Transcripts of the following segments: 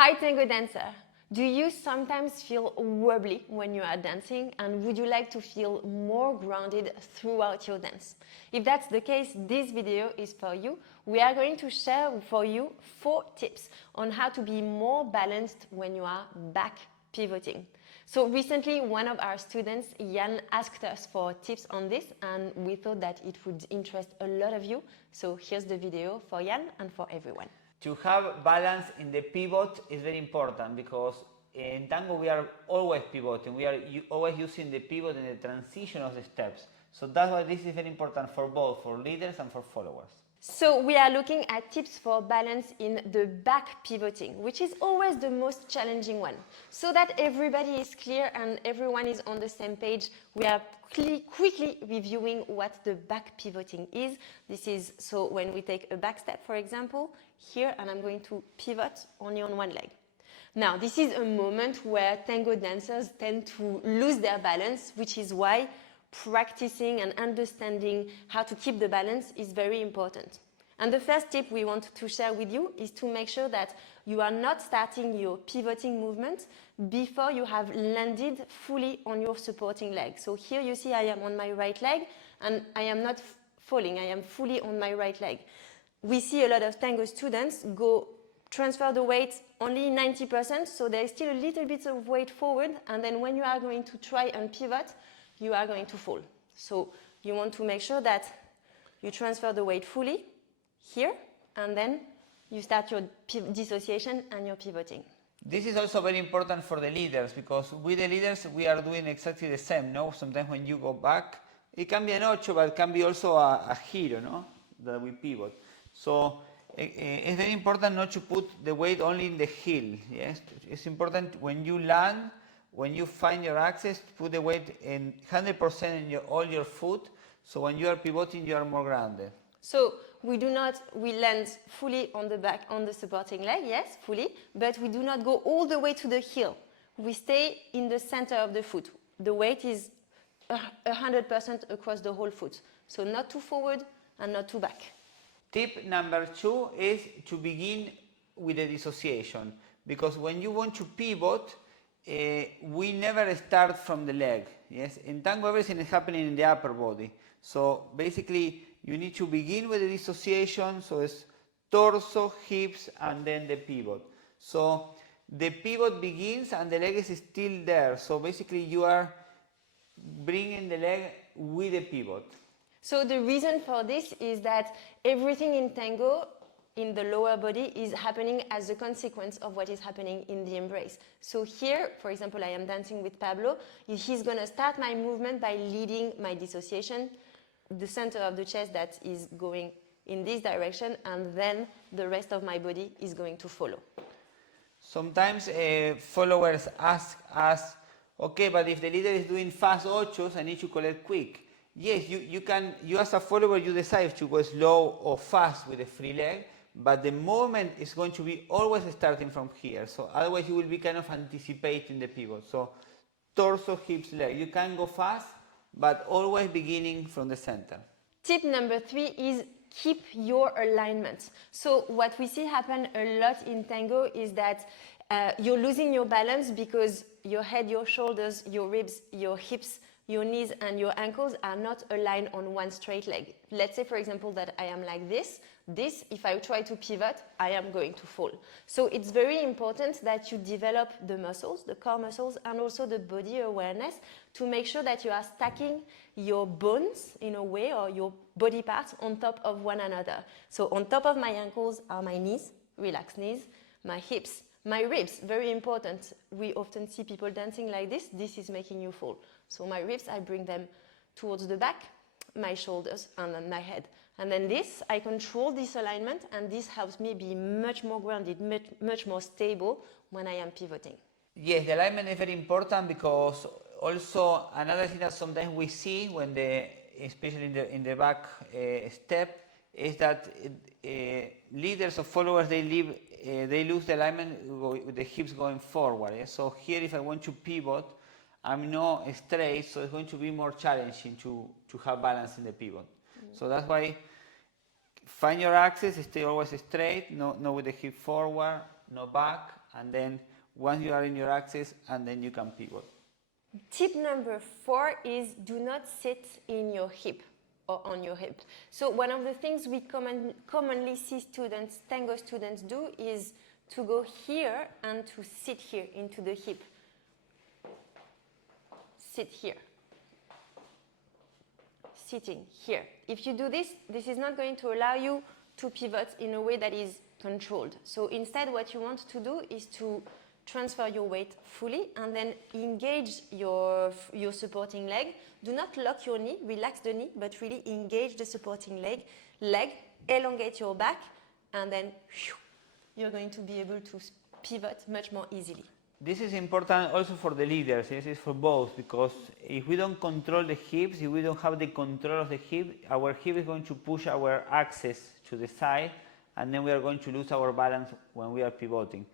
Hi Tango Dancer! Do you sometimes feel wobbly when you are dancing, and would you like to feel more grounded throughout your dance? If that's the case, this video is for you. We are going to share for you 4 tips on how to be more balanced when you are back pivoting. So recently one of our students, Jan, asked us for tips on this, and we thought that it would interest a lot of you. So here's the video for Jan and for everyone. To have balance in the pivot is very important because in tango we are always pivoting. We are always using the pivot in the transition of the steps. So that's why this is very important for both, for leaders and for followers. So we are looking at tips for balance in the back pivoting, which is always the most challenging one. So that everybody is clear and everyone is on the same page, we are quickly reviewing what the back pivoting is. This is so when we take a back step, for example, here, and I'm going to pivot only on one leg. Now, this is a moment where tango dancers tend to lose their balance, which is why practicing and understanding how to keep the balance is very important. And the first tip we want to share with you is to make sure that you are not starting your pivoting movement before you have landed fully on your supporting leg. So here you see I am on my right leg and I am not falling, I am fully on my right leg. We see a lot of tango students transfer the weight only 90%, so there is still a little bit of weight forward, and then when you are going to try and pivot, you are going to fall. So you want to make sure that you transfer the weight fully here, and then you start your dissociation and your pivoting. This is also very important for the leaders because with the leaders we are doing exactly the same, no? Sometimes when you go back, it can be an ocho, but it can be also a giro, no? That we pivot. So it's very important not to put the weight only in the heel, yes? It's important when you land, when you find your axis, put the weight in 100% in all your foot, so when you are pivoting, you are more grounded. So we land fully on the back, on the supporting leg, yes, fully, but we do not go all the way to the heel. We stay in the center of the foot. The weight is 100% across the whole foot. So not too forward and not too back. Tip number 2 is to begin with the dissociation, because when you want to pivot, we never start from the leg. Yes, in tango everything is happening in the upper body. So basically you need to begin with the dissociation, so it's torso, hips, and then the pivot. So the pivot begins and the leg is still there. So basically you are bringing the leg with the pivot. So the reason for this is that everything in tango in the lower body is happening as a consequence of what is happening in the embrace. So here, for example, I am dancing with Pablo. He's going to start my movement by leading my dissociation, the center of the chest that is going in this direction, and then the rest of my body is going to follow. Sometimes followers ask us, okay, but if the leader is doing fast ochos, I need to collect quick. Yes, you as a follower, you decide to go slow or fast with a free leg, but the movement is going to be always starting from here. So otherwise you will be kind of anticipating the pivot. So torso, hips, leg. You can go fast, but always beginning from the center. Tip number 3 is keep your alignment. So what we see happen a lot in tango is that you're losing your balance because your head, your shoulders, your ribs, your hips, your knees and your ankles are not aligned on one straight leg. Let's say, for example, that I am like this. If I try to pivot, I am going to fall. So it's very important that you develop the muscles, the core muscles, and also the body awareness to make sure that you are stacking your bones in a way, or your body parts on top of one another. So on top of my ankles are my knees, relaxed knees, my hips, my ribs, very important. We often see people dancing like this. This is making you fall. So my ribs, I bring them towards the back, my shoulders, and then my head. And then this, I control this alignment, and this helps me be much more grounded, much more stable when I am pivoting. Yes, the alignment is very important because also another thing that sometimes we see when especially in the back step, is that leaders or followers, they lose the alignment with the hips going forward. Yeah? So here, if I want to pivot, I'm not straight, so it's going to be more challenging to have balance in the pivot. So that's why find your axis, stay always straight, no with the hip forward, no back, and then once you are in your axis, and then you can pivot. Tip number 4 is do not sit in your hip or on your hip. So one of the things we commonly see students, tango students do is to go here and to sit here into the hip. Sit here. Sitting here. If you do this, this is not going to allow you to pivot in a way that is controlled. So instead what you want to do is to transfer your weight fully and then engage your supporting leg. Do not lock your knee, relax the knee, but really engage the supporting leg, elongate your back, and then you're going to be able to pivot much more easily. This is important also for the leaders. This is for both, because if we don't control the hips, if we don't have the control of the hip, our hip is going to push our axis to the side, and then we are going to lose our balance when we are pivoting.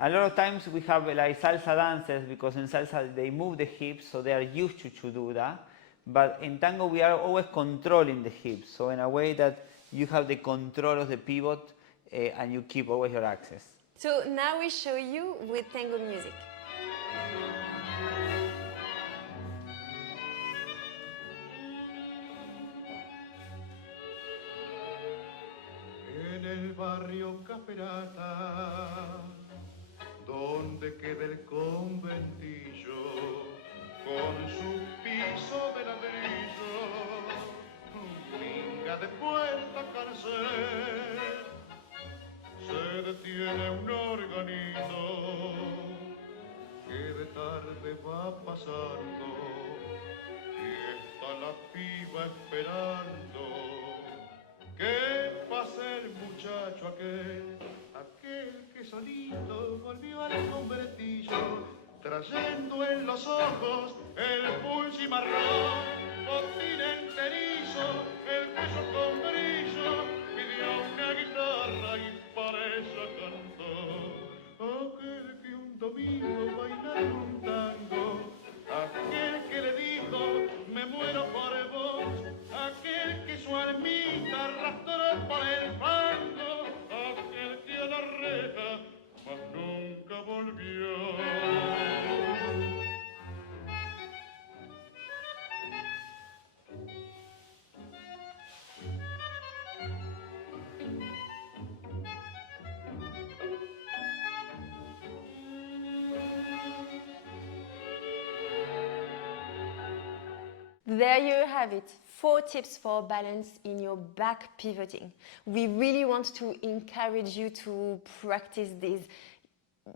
A lot of times we have like salsa dancers, because in salsa they move the hips, so they are used to do that. But in tango we are always controlling the hips, so in a way that you have the control of the pivot and you keep always your axis. So now we show you with tango music. En el barrio Caperata, donde queda el conventillo, con su piso de ladrillo, minga de puerta cancel, se detiene un organito que de tarde va pasando y está la piba esperando que pase el muchacho aquel que solito volvió al conventillo, trayendo en los ojos el pulsi marrón, botín enterizo, el cuello con brillo, pidió una guitarra y para ella cantó. Aquel que un domingo bailaba un tango, aquel que le dijo me muero por vos, aquel que su almita arrastró por el fango, aquel que a la reja mas nunca volvió. There you have it, 4 tips for balance in your back pivoting. We really want to encourage you to practice these.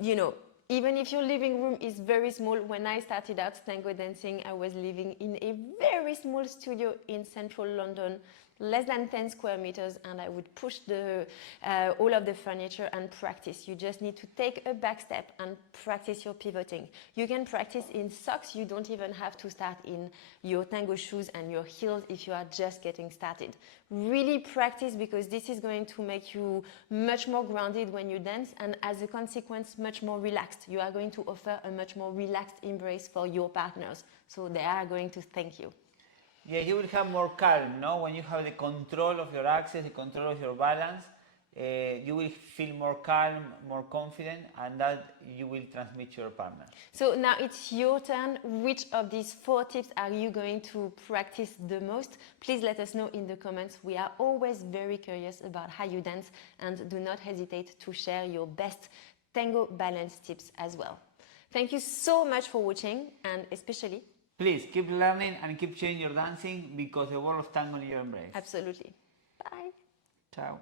You know, even if your living room is very small, when I started out tango dancing, I was living in a very small studio in central London, less than 10 square meters, and I would push all of the furniture and practice. You just need to take a back step and practice your pivoting. You can practice in socks. You don't even have to start in your tango shoes and your heels if you are just getting started. Really practice, because this is going to make you much more grounded when you dance, and as a consequence, much more relaxed. You are going to offer a much more relaxed embrace for your partners, so they are going to thank you. Yeah, you will have more calm, no? When you have the control of your axis, the control of your balance, you will feel more calm, more confident, and that you will transmit to your partner. So now it's your turn. Which of these 4 tips are you going to practice the most? Please let us know in the comments. We are always very curious about how you dance, and do not hesitate to share your best tango balance tips as well. Thank you so much for watching, and especially Please keep learning and keep changing your dancing, because the world of tango in your embrace. absolutely. Bye. Ciao.